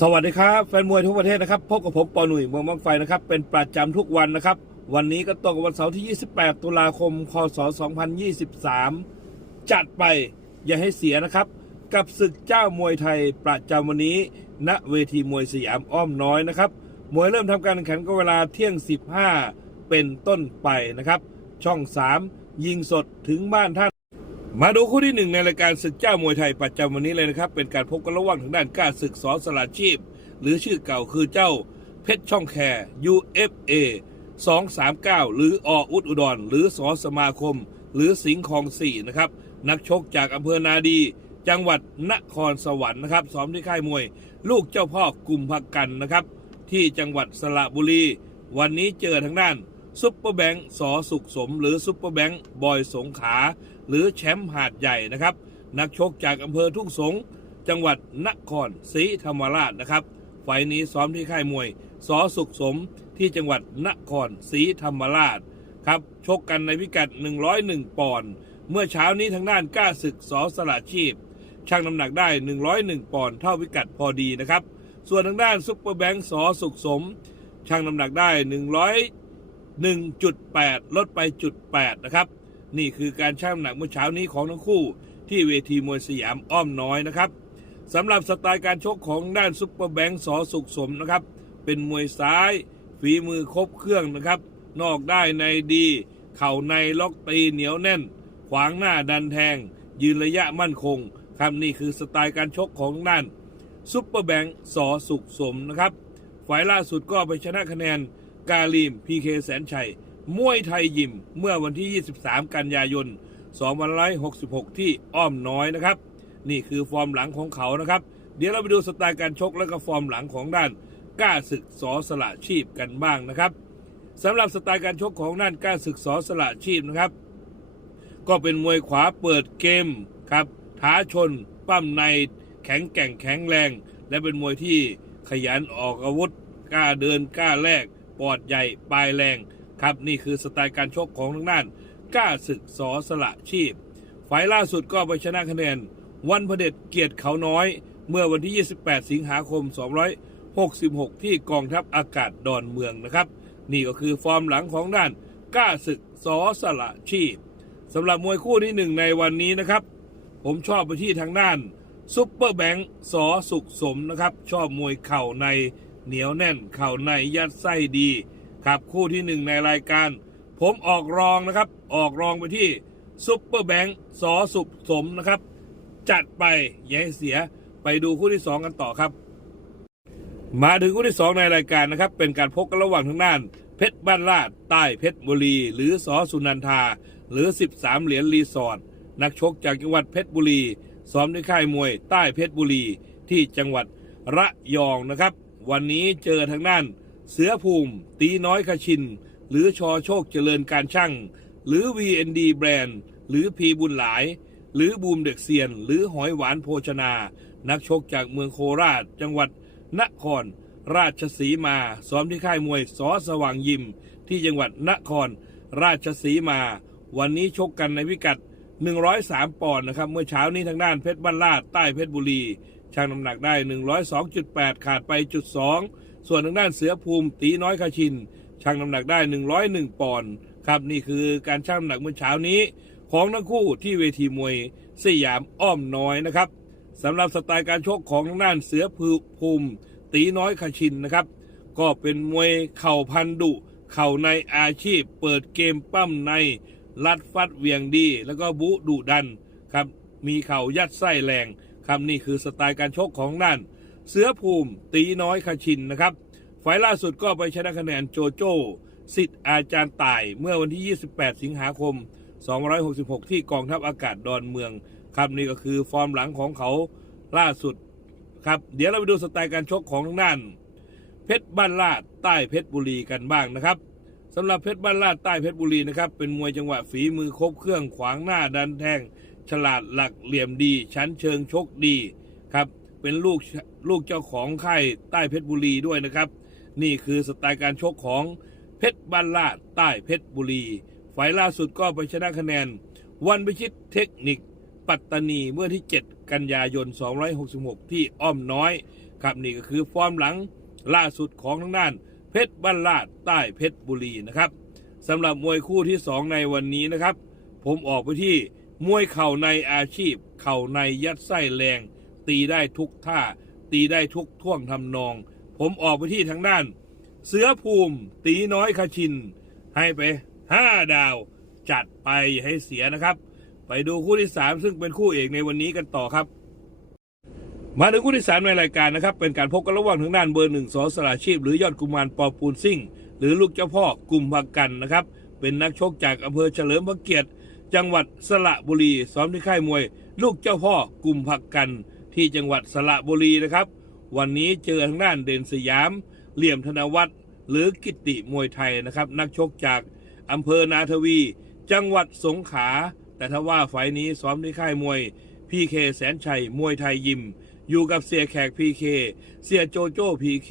สวัสดีครับ แฟนมวยทั่วประเทศนะครับพบกับผมปอหนุ่ยเมืองบางไฟนะครับ เป็นประจำทุกวันนะครับ วันนี้ก็ตรงกับวันเสาร์ที่ 28 ตุลาคม คศ 2023 จัดไปอย่าให้เสียนะครับ กับศึกเจ้ามวยไทยประจำวันนี้ ณเวทีมวยสยามอ้อมน้อยนะครับ มวยเริ่มทำการแข่งขันก็เวลาเที่ยง 15 เป็นต้นไปนะครับ ช่อง 3 ยิงสดถึงบ้านท่าน มาดูคู่ที่หนึ่งในรายการศึกเจ้ามวยไทยประจำวันนี้เลยนะครับ เป็นการพบกันระหว่างทางด้านกล้าศึกสอสลาชีพ หรือชื่อเก่าคือเจ้าเพชรช่องแคร์ UFA 239 หรือออุดอุดร หรือสอสมาคม หรือสิงห์คลองสี่นะครับ นักชกจากอำเภอนาดี จังหวัดนครสวรรค์นะครับซ้อมที่ค่ายมวย ลูกเจ้าพ่อกลุ่มพักกันนะครับ ที่จังหวัดสระบุรี วันนี้เจอทางด้านซุปเปอร์แบงค์สอสุขสม หรือซุปเปอร์แบงค์บอยสงขา หรือแชมป์หาดใหญ่นะครับ นักชกจากอำเภอทุ่งสง จังหวัดนครศรีธรรมราชนะครับไฟนี้ซ้อมที่ค่ายมวยสอสุขสมที่จังหวัดนครศรีธรรมราชครับชกกันในพิกัด 101 ปอนด์เมื่อเช้านี้ทางด้านกล้าศึกสอสละชีพชั่งน้ำหนักได้ 101 ปอนด์เท่าพิกัดพอดีนะครับ ส่วนทางด้านซุปเปอร์แบงค์สอสุขสมชั่งน้ำหนักได้ 101.8 ลดไปจุด8นะครับ นี่คือการชั่งน้ำหนักเมื่อเช้านี้ของทั้งคู่ ที่เวทีมวยสยามอ้อมน้อยนะครับสำหรับสไตล์การชกของด้านซุปเปอร์แบงค์สอสุขสมนะครับ เป็นมวยซ้าย ฝีมือครบเครื่องนะครับ นอกได้ในดี เข่าในล็อกตีเหนียวแน่น ขวางหน้าดันแทง ยืนระยะมั่นคงครับนี่คือสไตล์การชกของด้านซุปเปอร์แบงค์สอสุขสมนะครับ ฝ่ายล่าสุดก็ไปชนะคะแนนกาลีมพีเคแสนชัย มวยไทยยิมเมื่อวันที่ 23 กันยายน 2566 ที่อ้อมน้อยนะครับ นี่คือฟอร์มหลังของเขานะครับ เดี๋ยวเราไปดูสไตล์การชกและก็ฟอร์มหลังของด้านก้าศึกสอสละชีพกันบ้างนะครับสำหรับสไตล์การชกของด้านก้าศึกสอสละชีพนะครับ ก็เป็นมวยขวาเปิดเกมครับท้าชน ปั้มในแข็งแกร่งแข็งแรง และเป็นมวยที่ขยันออกอาวุธกล้าเดินกล้าแลกปอดใหญ่ปลายแรง ครับนี่คือสไตล์การชกของทางด้านกล้าศึกสอสละชีพฝ่ายล่าสุดก็ไปชนะคะแนน วันพเด็จเกียรติเขาน้อย เมื่อวันที่ 28 สิงหาคม 266 ที่กองทัพอากาศดอนเมืองนะครับ นี่ก็คือฟอร์มหลังของด้านกล้าศึกสอสละชีพสำหรับมวยคู่ที่หนึ่งในวันนี้นะครับ ผมชอบไปที่ทางด้านซุปเปอร์แบงค์สอสุขสมนะครับ ชอบมวยเข่าในเหนียวแน่น เข่าในยัดไส้ดี ครับคู่ที่หนึ่งในรายการ ผมออกรองนะครับ ออกรองไปที่ซุปเปอร์แบงค์สอสุขสมนะครับ จัดไปอย่าให้เสียไปดูคู่ที่สองกันต่อครับ มาถึงคู่ที่สองในรายการนะครับ เป็นการพบกันระหว่างทางด้านเพชรบ้านลาดใต้เพชรบุรี หรือสอสุนันทา หรือ 13 เหรียญรีสอร์ทนักชกจากจังหวัดเพชรบุรีซ้อมในค่ายมวยใต้เพชรบุรีที่จังหวัดระยองนะครับ วันนี้เจอทางด้าน เสือภูมิ ตีน้อยขชิน หรือชอโชคเจริญการช่าง หรือ VND แบรนด์ หรือพีบุญหลาย หรือบูมเด็กเซียน หรือหอยหวานโภชนา นักชกจากเมืองโคราช จังหวัดนคร ราชสีมา ซ้อมที่ค่ายมวยสอสว่างยิม ที่จังหวัดนคร ราชสีมา วันนี้ชกกันในพิกัด 103 ปอนด์นะครับ เมื่อเช้านี้ทางด้านเพชรบ้านลาดใต้เพชรบุรี ชั่งน้ำหนักได้ 102.8 ขาดไปจุด2ส่วนทางด้านเสือภูมิตีน้อยคาชินชั่งน้ำหนักได้ 101 ปอนด์ครับนี่คือการชั่งน้ำหนักเมื่อเช้านี้ ของทั้งคู่ที่เวทีมวยสยามอ้อมน้อยนะครับสำหรับสไตล์การชกของทางด้านเสือภูมิตีน้อยคาชินนะครับ ก็เป็นมวยเข่าพันดุเข่าในอาชีพ เปิดเกมปั้มในลัดฟัดเวียงดี แล้วก็บุดุดันครับมีเข่ายัดไส้แรง ครับนี่คือสไตล์การชกของด้าน เสือภูมิตีน้อยคาชินนะครับฝ่ายล่าสุดก็ไปชนะคะแนนโจโจ้สิทธิ์อาจารย์ต่ายเมื่อวันที่ 28 สิงหาคม2566 ที่กองทัพอากาศดอนเมืองครับนี่ก็คือฟอร์มหลังของเขาล่าสุดครับ เดี๋ยวเราไปดูสไตล์การชกของทางด้าน เพชรบ้านลาดใต้เพชรบุรีกันบ้างนะครับสำหรับเพชรบ้านลาดใต้เพชรบุรีนะครับเป็นมวยจังหวะฝีมือครบเครื่องขวางหน้าดันแทง ฉลาดหลักเหลี่ยมดี ชั้นเชิงชกดีครับเป็นลูกลูกเจ้าของค่ายใต้เพชรบุรีด้วยนะครับ นี่คือสไตล์การชกของเพชรบ้านลาดใต้เพชรบุรีฝ่ายล่าสุดก็ไปชนะคะแนน วันพิชิตเทคนิคปัตตานีเมื่อที่ 7 กันยายน 266 ที่อ้อมน้อยคครับนี่ก็คือฟอร์มหลังล่าสุดของทางด้าน เพชรบ้านลาดใต้เพชรบุรีนะครับสำหรับมวยคู่ที่สองในวันนี้นะครับ ผมออกไปที่ มวยเข่าในอาชีพ เข่าในยัดไส้แรง ตีได้ทุกท่า ตีได้ทุกท่วงทำนอง ผมออกไปที่ทางด้าน เสือภูมิ ตีน้อยคาชิน ให้ไปห้าดาว จัดไปให้เสียนะครับ ไปดูคู่ที่สามซึ่งเป็นคู่เอกในวันนี้กันต่อครับ มาถึงคู่ที่สามในรายการนะครับ เป็นการพบกันระหว่างทางด้านเบอร์หนึ่งสอสลาชีพ หรือยอดกุมารปอปูนซิ่ง หรือลูกเจ้าพ่อกลุ่มพักกันนะครับ เป็นนักชกจากอำเภอเฉลิมพระเกียรติ จังหวัดสระบุรีซ้อมที่ค่ายมวย ลูกเจ้าพ่อกลุ่มพักกัน ที่จังหวัดสระบุรีนะครับ วันนี้เจอทางด้านเด่นสยาม เหลี่ยมธนวัฒน์หรือกิตติมวยไทยนะครับ นักชกจากอำเภอนาทวี จังหวัดสงขลาแต่ถ้าว่าไฟนี้ซ้อมที่ค่ายมวยพีเคแสนชัยมวยไทยยิม อยู่กับเสียแขกพีเคเสียโจโจ้พีเค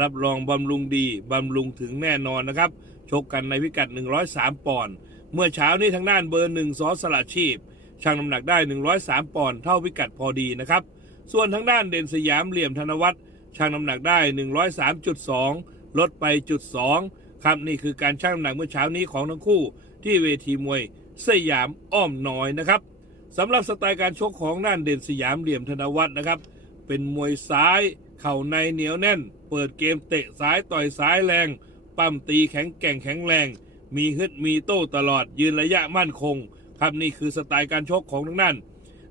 รับรองบำรุงดี บำรุงถึงแน่นอนนะครับ ชกกันในพิกัด 103 ปอนด์ เมื่อเช้านี้ทางด้านเบอร์หนึ่งสอสละชีพชั่งน้ำหนักได้ 103 ปอนด์เท่าพิกัดพอดีนะครับ ส่วนทางด้านเด่นสยามเหลี่ยมธนวัฒน์ชั่งน้ำหนักได้ 103.2 ลดไปจุด2ครับนี่คือการชั่งน้ำหนักเมื่อเช้านี้ของทั้งคู่ ที่เวทีมวยสยามอ้อมน้อยนะครับสำหรับสไตล์การชกของด้านเด่นสยามเหลี่ยมธนวัฒน์นะครับ เป็นมวยซ้าย เข่าในเหนียวแน่น เปิดเกมเตะซ้ายต่อยซ้ายแรง ปั้มตีแข็งแกร่งแข็งแรง มีฮึดมีโต้ตลอดยืนระยะมั่นคง ครับนี่คือสไตล์การชกของทั้งนั้น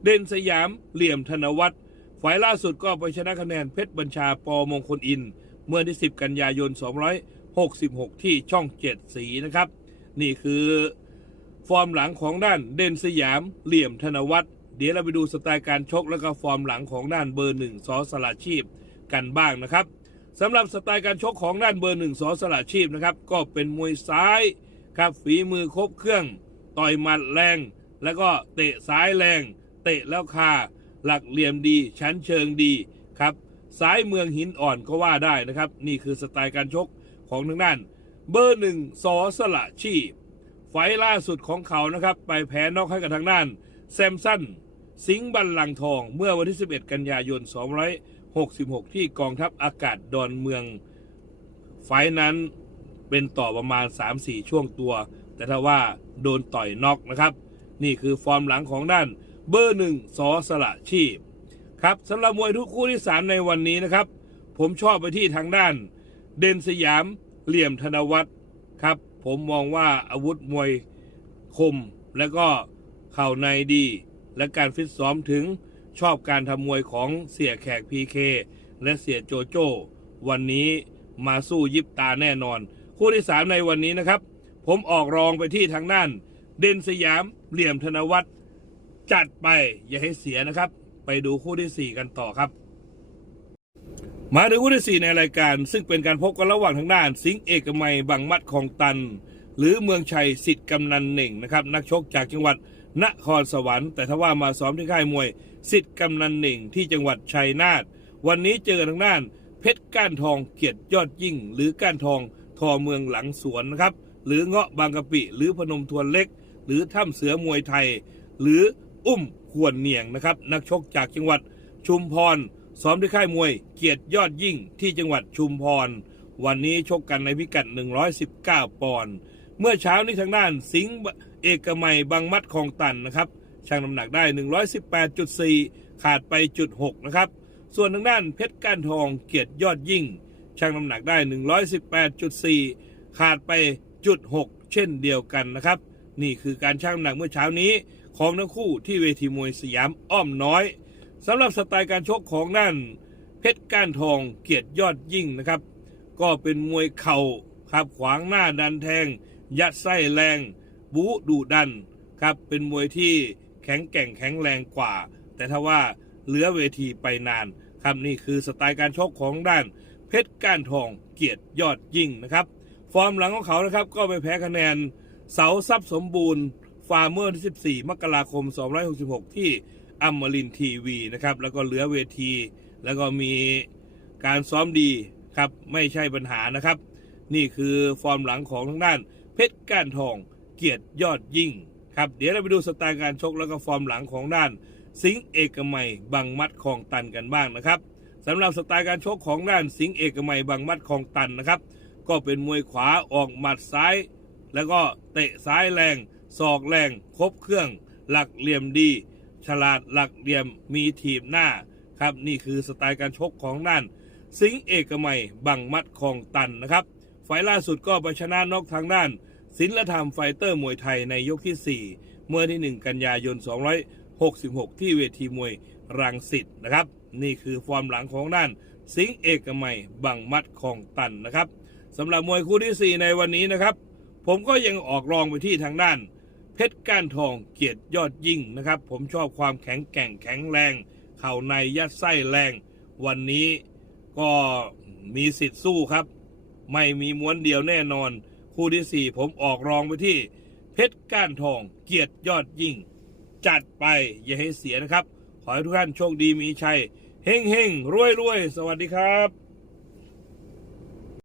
เด่นสยามเหลี่ยมธนวัฒน์ฝ่ายล่าสุดก็ไปชนะคะแนนเพชรบัญชาปอมงคลอิน เมื่อที่ 10 กันยายน 266 ที่ช่องเจ็ดสีนะครับ นี่คือฟอร์มหลังของด้านเด่นสยามเหลี่ยมธนวัฒน์เดี๋ยวเราไปดูสไตล์การชกแล้วก็ฟอร์มหลังของด้านเบอร์หนึ่งสอสละชีพกันบ้างนะครับสำหรับสไตล์การชกของด้านเบอร์หนึ่งสอสละชีพนะครับก็เป็นมวยซ้าย ครับฝีมือครบเครื่อง ต่อยหมัดแรง แล้วก็เตะซ้ายแรง เตะแล้วคาหลักเหลี่ยมดีชั้นเชิงดีครับซ้ายเมืองหินอ่อนก็ว่าได้นะครับ นี่คือสไตล์การชกของทางด้าน เบอร์หนึ่งสอสละชีพไฟล่าสุดของเขานะครับ ไปแพ้นอกให้กับทางด้าน แซมสันสิงห์บัลลังทองเมื่อวันที่ 11 กันยายน 266 ที่กองทัพอากาศดอนเมือง ไฟนั้น เป็นต่อประมาณ 3-4 ช่วงตัว แต่ถ้าว่าโดนต่อยน็อกนะครับ นี่คือฟอร์มหลังของด้านเบอร์หนึ่งสอสละชีพ ครับสำหรับมวยทุกคู่ที่ 3 ในวันนี้นะครับ ผมชอบไปที่ทางด้าน เดนสยามเหลี่ยมธนวัฒน์ครับ ผมมองว่าอาวุธมวยคมและก็เข่าในดี และการฟิตซ้อมถึงชอบการทำมวยของเสียแขกพีเคและเสียโจโจ้ วันนี้มาสู้ยิบตาแน่นอน คู่ที่ 3 ในวันนี้นะครับ ผมออกรองไปที่ทางด้าน เด่นสยามเหลี่ยมธนวัฒน์จัดไปอย่าให้เสียนะครับ ไปดูคู่ที่ 4 กันต่อครับ มาถึงคู่ที่ 4 ในรายการ ซึ่งเป็นการพบกันระหว่างทางด้าน สิงห์เอกมัยบังมัดของตัน หรือเมืองชัยสิทธิ์กำนันเหน่งนะครับนักชกจากจังหวัดนครสวรรค์ แต่ถ้าว่ามาซ้อมที่ค่ายมวยสิทธิ์กำนันเหน่งที่จังหวัดชัยนาทวันนี้เจอทางด้านเพชรก้านทองเกียรติยอดยิ่ง หรือก้านทอง ทอเมืองหลังสวนนะครับ หรือเงาะบางกะปิ หรือพนมทวนเล็ก หรือถ้ำเสือมวยไทย หรืออุ้มขวนเนียงนะครับ นักชกจากจังหวัดชุมพรซ้อมที่ค่ายมวยเกียรติยอดยิ่งที่จังหวัดชุมพร วันนี้ชกกันในพิกัด 119 ปอนด์เมื่อเช้านี้ทางด้านสิงห์เอกมัยบางมัดคลองตันนะครับชั่งน้ำหนักได้ 118.4 ขาดไปจุด6นะครับ ส่วนทางด้านเพชรก้านทองเกียรติยอดยิ่ง ชั่งน้ำหนักได้ 118.4 ขาดไปจุด6เช่นเดียวกันนะครับ นี่คือการชั่งน้ำหนักเมื่อเช้านี้ของทั้งคู่ที่เวทีมวยสยามอ้อมน้อยสำหรับสไตล์การชกของด้านเพชรก้านทองเกียรติยอดยิ่งนะครับ ก็เป็นมวยเข่าครับขวางหน้าดันแทง ยัดไส้แรง บู๊ดุดันครับเป็นมวยที่แข็งแกร่งแข็งแรงกว่า แต่ถ้าว่าเหลือเวทีไปนานครับนี่คือสไตล์การชกของด้าน เพชรก้านทองเกียรติยอดยิ่งนะครับ ฟอร์มหลังของเขานะครับก็ไปแพ้คะแนนเสาทรัพย์สมบูรณ์ ฟาร์เมอร์ที่ 14 มกราคม 266 ที่อัมมรินทีวีนะครับแล้วก็เหลือเวที แล้วก็มีการซ้อมดีครับไม่ใช่ปัญหานะครับ นี่คือฟอร์มหลังของทางด้าน เพชรก้านทองเกียรติยอดยิ่งครับเดี๋ยวเราไปดูสไตล์การชกแล้วก็ฟอร์มหลังของด้าน สิงเอกมัยบังมัดคลองตันกันบ้างนะครับ สำหรับสไตล์การชกของด้านสิงห์เอกมัยบางมัดคลองตันนะครับ ก็เป็นมวยขวาออกหมัดซ้าย แล้วก็เตะซ้ายแรงศอกแรงครบเครื่อง หลักเหลี่ยมดี ฉลาดหลักเหลี่ยมมีถีบหน้าครับนี่คือสไตล์การชกของด้าน สิงห์เอกมัยบังมัดคลองตันนะครับ ไฟล์ล่าสุดก็ไปชนะนอกทางด้าน ศิลธรรมไฟเตอร์มวยไทยในยกที่ 4 เมื่อที่ 1 กันยายน 266 ที่เวทีมวย รังสิตนะครับ นี่คือฟอร์มหลังของด้าน สิงห์เอกมัยบังมัดคลองตันนะครับสำหรับมวยคู่ที่ 4 ในวันนี้นะครับ ผมก็ยังออกรองไปที่ทางด้าน เพชรก้านทองเกียรติยอดยิ่งนะครับ ผมชอบความแข็งแกร่งแข็งแรง เข่าในยัดไส้แรง วันนี้ก็มีสิทธิ์สู้ครับ ไม่มีม้วนเดียวแน่นอน คู่ที่ 4 ผมออกรองไปที่ เพชรก้านทองเกียรติยอดยิ่ง จัดไปอย่าให้เสียนะครับ ขอให้ทุกท่านโชคดีมีชัยเฮ่งเฮ่งรวยรวยสวัสดีครับ